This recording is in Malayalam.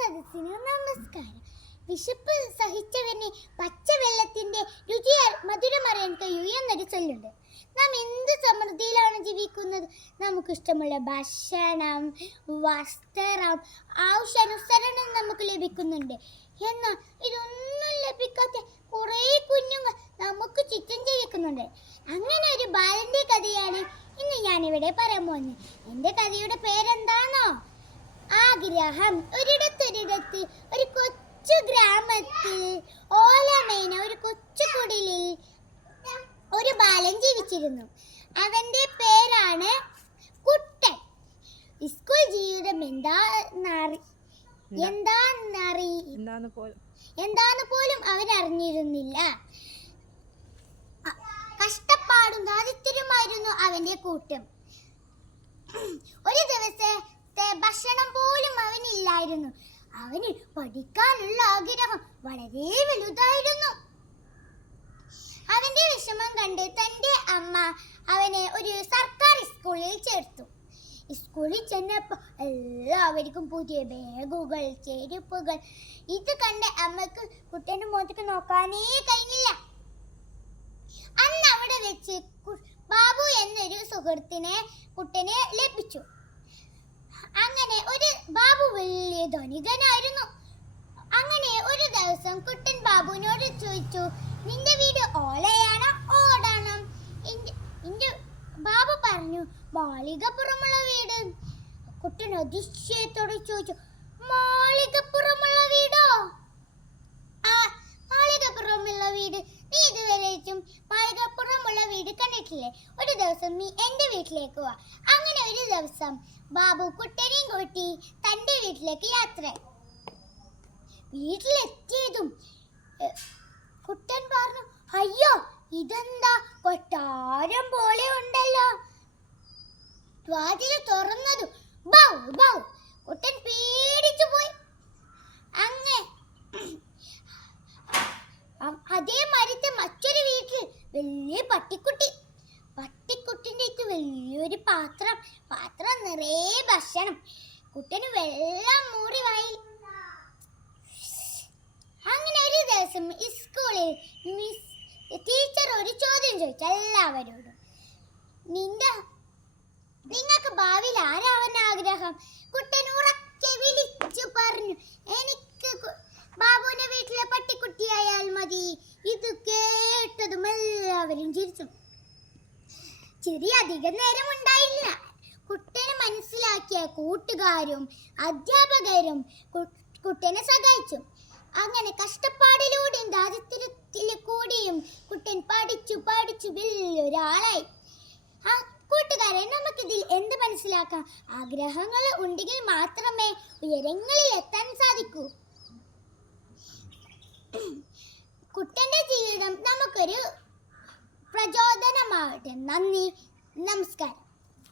സദസ്സിന് നമസ്കാരം. വിശപ്പ് സഹിച്ചവനെ പച്ചവെള്ളത്തിന്റെ രുചിയാൽ മധുരമറിയാൻ കഴിയൂ എന്നൊരു ചൊല്ലുണ്ട്. നാം എന്ത് സമൃദ്ധിയിലാണ് ജീവിക്കുന്നത്? നമുക്കിഷ്ടമുള്ള ഭക്ഷണം വസ്ത്രം ആവശ്യാനുസരണം നമുക്ക് ലഭിക്കുന്നുണ്ട്. എന്നാൽ ഇതൊന്നും ലഭിക്കാത്ത കുറേ കുഞ്ഞുങ്ങൾ നമുക്ക് ചുറ്റും ജീവിക്കുന്നുണ്ട്. അങ്ങനെ ഒരു ബാലന്റെ കഥയാണ് ഇന്ന് ഞാനിവിടെ പറയാൻ പോകുന്നത്. എന്റെ കഥയുടെ പേരെന്താണോ? ആഗ്രഹം. ഒരിടത്തൊരിടത്ത് ഒരു കൊച്ചു ഗ്രാമത്തിൽ ഓലമേന ഒരു കൊച്ചു കുടിലിൽ ഒരു ബാലൻ ജീവിച്ചിരുന്നു. അവന്റെ പേരാണ് കുട്ടൻ. സ്കൂൾ ജീവിതം എന്താ എന്താണെന്നറി എന്താന്ന് പോലും അവൻ അറിഞ്ഞിരുന്നില്ല. കഷ്ടപ്പാടും ദാരിദ്ര്യമായിരുന്നു അവന്റെ കൂട്ടം ഒരു ദിവസത്തെ ഭക്ഷണം പോലും അവനില്ലായിരുന്നു അവന് പഠിക്കാനുള്ള ആഗ്രഹം വളരെ വലുതായിരുന്നു. അവന്റെ വിഷമം കണ്ട് തന്റെ അമ്മ അവനെ ഒരു സർക്കാർ സ്കൂളിൽ ചേർത്തു. സ്കൂളിൽ ചെന്നപ്പോൾ എല്ലാവർക്കും പുതിയ ബാഗുകൾ ചെരുപ്പുകൾ. ഇത് കണ്ട് അമ്മയ്ക്ക് കുട്ടന്റെ മുഖത്തേക്ക് നോക്കാനേ കഴിഞ്ഞില്ല. അന്ന് അവിടെ വെച്ച് ബാബു എന്നൊരു സുഹൃത്തിനെ കുട്ടനെ ലഭിച്ചു. അങ്ങനെ ഒരു ബാബു വലിയ ധനികനായിരുന്നു. അങ്ങനെ ഒരു ദിവസം കുട്ടൻ ബാബുവിനോട് ചോദിച്ചു നിന്റെ വീട് ഓലയാണോ ഓടാണോ. എന്റെ എന്റെ ബാബു പറഞ്ഞു മാളികപ്പുറമുള്ള വീട്. കുട്ടൻ അതിശയത്തോട് ചോദിച്ചു മാളികപ്പുറമുള്ള വീടോ? ആ മാളികപ്പുറമുള്ള വീട്. നീ ഇതുവരെയും മാളികപ്പുറമുള്ള വീട് കണ്ടിട്ടില്ലേ? ഒരു ദിവസം നീ എന്റെ വീട്ടിലേക്ക് വാ. അങ്ങനെ ഒരു ദിവസം ബാബു കുട്ടനെയും കൂട്ടി തന്റെ വീട്ടിലേക്ക് യാത്ര. വീട്ടിലെത്തിയതും കുട്ടൻ പറഞ്ഞു അയ്യോ ഇതെന്താ? കൊട്ടാരം പോലെ ഉണ്ടല്ലോ. വാതിൽ തുറന്നതു ബൗ ബൗ. കുട്ടൻ പേടിച്ചു പോയി. അങ്ങനെ അതേ മരത്തെ മറ്റൊരു വീട്ടിൽ വലിയ പട്ടിക്കുട്ടി പാത്രം. പാത്രം നിറയെ ഭക്ഷണം. കുട്ടന് വെള്ളം മൂടി വായി അങ്ങനെ ഒരു ദിവസം സ്കൂളിൽ മിസ് ടീച്ചർ ഒരു ചോദ്യം ചോദിച്ചു. എല്ലാവരോടും നിന്റെ നിങ്ങൾക്ക് ഭാവിയിൽ ആരാവാൻ ആഗ്രഹം? കുട്ടൻ ഉറക്കെ വിളിച്ചു പറഞ്ഞു. എനിക്ക് ബാബുവിന്റെ വീട്ടിലെ പട്ടിക്കുട്ടിയായാൽ മതി. ഇത് കേട്ടതും എല്ലാവരും ചിരിച്ചു. ചിരി അധികം നേരം ഉണ്ടായില്ല കുട്ടനെ മനസ്സിലാക്കിയ കൂട്ടുകാരും അധ്യാപകരും കുട്ടനെ സഹായിച്ചു. അങ്ങനെ കഷ്ടപ്പാടിലൂടെയും ദാരിദ്ര്യത്തിൽ കൂടിയും കുട്ടൻ പഠിച്ചു പഠിച്ചു വലിയൊരാളായി. ആ കൂട്ടുകാരെ നമുക്കിതിൽ എന്ത് മനസ്സിലാക്കാം? ആഗ്രഹങ്ങൾ ഉണ്ടെങ്കിൽ മാത്രമേ ഉയരങ്ങളിൽ എത്താൻ സാധിക്കൂ. കുട്ടന്റെ ജീവിതം നമുക്കൊരു പ്രചോദനമാവട്ടെ. നന്ദി. നമസ്കാരം.